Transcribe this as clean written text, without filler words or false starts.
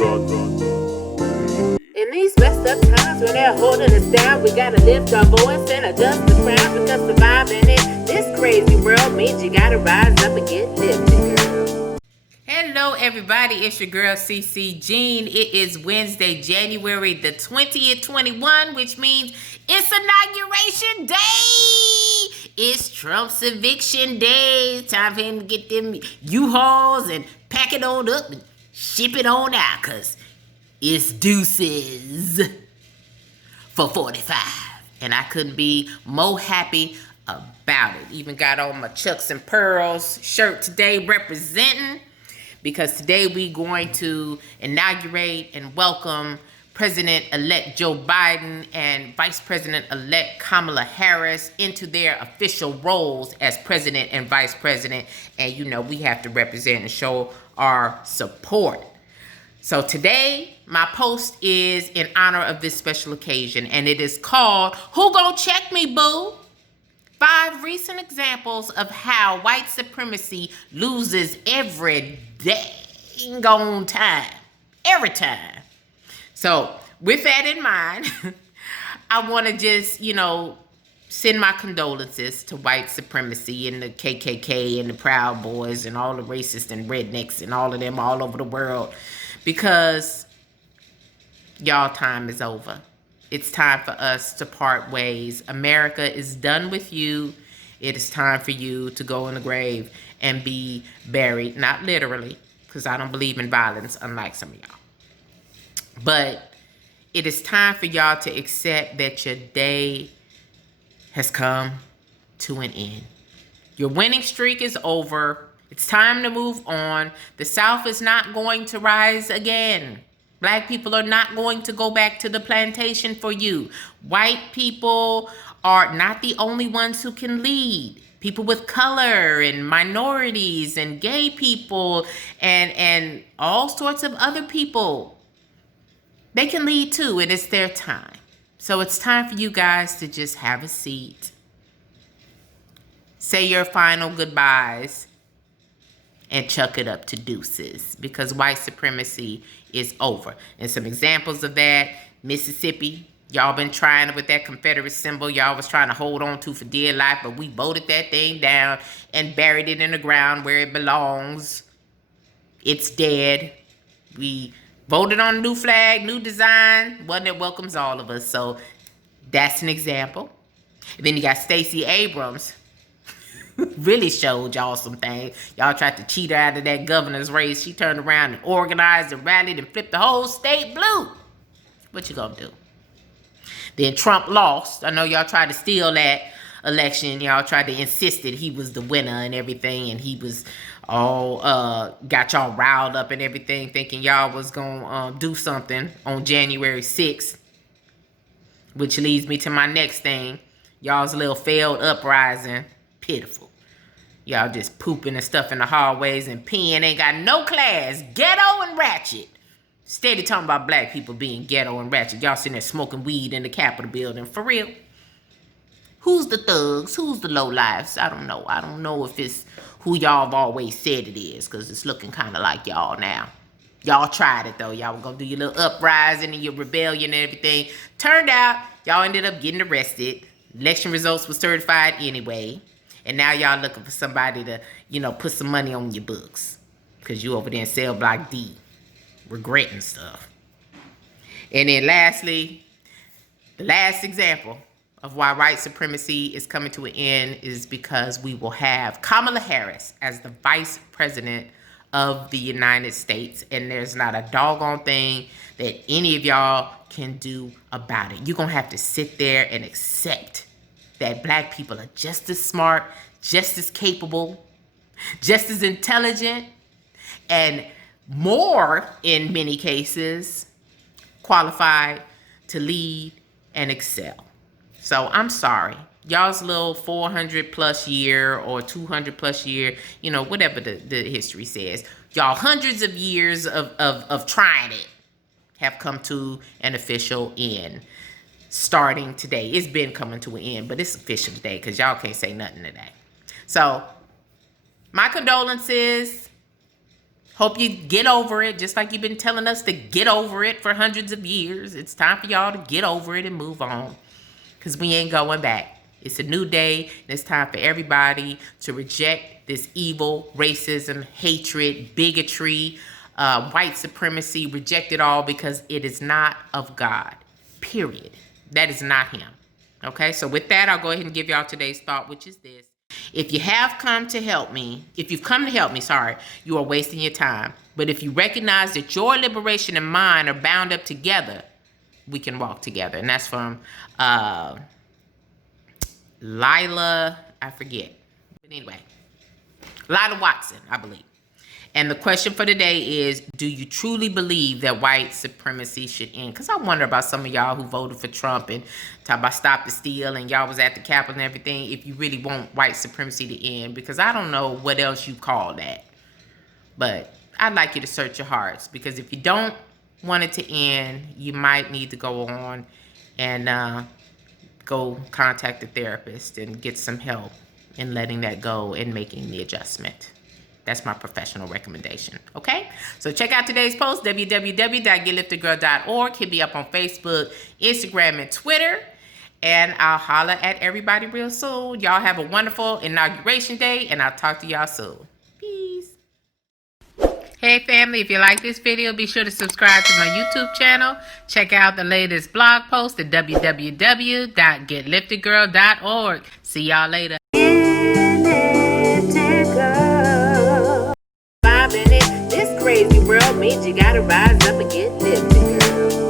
In these messed up times when they're holding us down, we gotta lift our voice and adjust the crown, because surviving in this crazy world means you gotta rise up and get lifted, girl. Hello, everybody. It's your girl, CC Jean. It is Wednesday, January the 20th, 21, which means it's inauguration day. It's Trump's eviction day. Time for him to get them U-Hauls and pack it on up and ship it on out, because it's deuces for 45. And I couldn't be more happy about it. Even got on my Chucks and Pearls shirt today representing, because today we going to inaugurate and welcome President-elect Joe Biden and Vice President-elect Kamala Harris into their official roles as President and Vice President. And you know, we have to represent and show our support. So today, my post is in honor of this special occasion, and it is called, Who Gon' Check Me, Boo? 5 recent examples of how white supremacy loses every dang on time. Every time. So, with that in mind, I want to just, send my condolences to white supremacy and the KKK and the Proud Boys and all the racists and rednecks and all of them all over the world, because y'all time is over. It's time for us to part ways. America is done with you. It is time for you to go in the grave and be buried. Not literally, because I don't believe in violence, unlike some of y'all. But it is time for y'all to accept that your day has come to an end. Your winning streak is over. It's time to move on. The South is not going to rise again. Black people are not going to go back to the plantation for you. White people are not the only ones who can lead. People with color and minorities and gay people and all sorts of other people, they can lead too, and it's their time. So it's time for you guys to just have a seat, say your final goodbyes, and chuck it up to deuces, because white supremacy is over. And some examples of that: Mississippi, y'all been trying with that Confederate symbol y'all was trying to hold on to for dear life, but we voted that thing down and buried it in the ground where it belongs. It's dead. We voted on a new flag, new design, one that welcomes all of us. So that's an example. And then you got Stacey Abrams. Really showed y'all some things. Y'all tried to cheat her out of that governor's race. She turned around and organized and rallied and flipped the whole state blue. What you gonna do? Then Trump lost. I know y'all tried to steal that election. Y'all tried to insist that he was the winner and everything, and he was all got y'all riled up and everything, thinking y'all was gonna do something on January 6th. Which leads me to my next thing. Y'all's little failed uprising. Pitiful. Y'all just pooping and stuff in the hallways and peeing, ain't got no class, ghetto and ratchet. Steady talking about black people being ghetto and ratchet. Y'all sitting there smoking weed in the Capitol building. For real? Who's the thugs? Who's the lowlifes? I don't know. I don't know if it's who y'all have always said it is, because it's looking kind of like y'all now. Y'all tried it, though. Y'all were going to do your little uprising and your rebellion and everything. Turned out, y'all ended up getting arrested. Election results were certified anyway. And now y'all looking for somebody to, put some money on your books, because you over there in cell block D, regretting stuff. And then lastly, the last example of why white supremacy is coming to an end is because we will have Kamala Harris as the Vice President of the United States. And there's not a doggone thing that any of y'all can do about it. You're going to have to sit there and accept that black people are just as smart, just as capable, just as intelligent, and more, in many cases, qualified to lead and excel. So I'm sorry. Y'all's little 400 plus year or 200 plus year, whatever the history says. Y'all hundreds of years of trying it have come to an official end. Starting today. It's been coming to an end, but it's official today, because y'all can't say nothing today. So, my condolences. Hope you get over it, just like you've been telling us to get over it for hundreds of years. It's time for y'all to get over it and move on, because we ain't going back. It's a new day, and it's time for everybody to reject this evil, racism, hatred, bigotry, white supremacy. Reject it all, because it is not of God, period. That is not him. Okay, so with that, I'll go ahead and give y'all today's thought, which is this. If you have come to help me, if you've come to help me, sorry, you are wasting your time. But if you recognize that your liberation and mine are bound up together, we can walk together. And that's from Lilla, I forget. But anyway, Lilla Watson, I believe. And the question for today is, do you truly believe that white supremacy should end? Because I wonder about some of y'all who voted for Trump and talk about stop the steal, and y'all was at the Capitol and everything, if you really want white supremacy to end. Because I don't know what else you call that. But I'd like you to search your hearts. Because if you don't want it to end, you might need to go on and go contact a therapist and get some help in letting that go and making the adjustment. That's my professional recommendation, okay? So check out today's post, www.getliftedgirl.org. Hit me up on Facebook, Instagram, and Twitter. And I'll holler at everybody real soon. Y'all have a wonderful inauguration day, and I'll talk to y'all soon. Peace. Hey, family, if you like this video, be sure to subscribe to my YouTube channel. Check out the latest blog post at www.getliftedgirl.org. See y'all later. This crazy world means you gotta rise up and get lifted, girl.